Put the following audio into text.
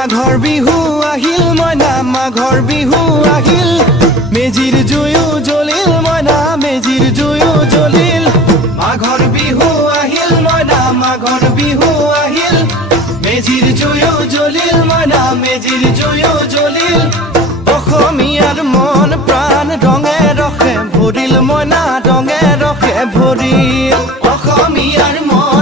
মাঘৰ বিহু আহিল মইনা মাঘৰ বিহু আহিল মেজিৰ জুয়ো জ্বলিল মইনা মেজিৰ জুয়ো জ্বলিল মাঘৰ বিহু আহিল মইনা মাঘৰ বিহু আহিল মেজিৰ জুয়ো জ্বলিল মইনা মেজিৰ জুয়ো জ্বলিল অসমীয়াৰ মন প্ৰাণ ৰঙে ৰসে ভৰিল মইনা ৰঙে ৰসে ভৰিল অসমীয়াৰ মন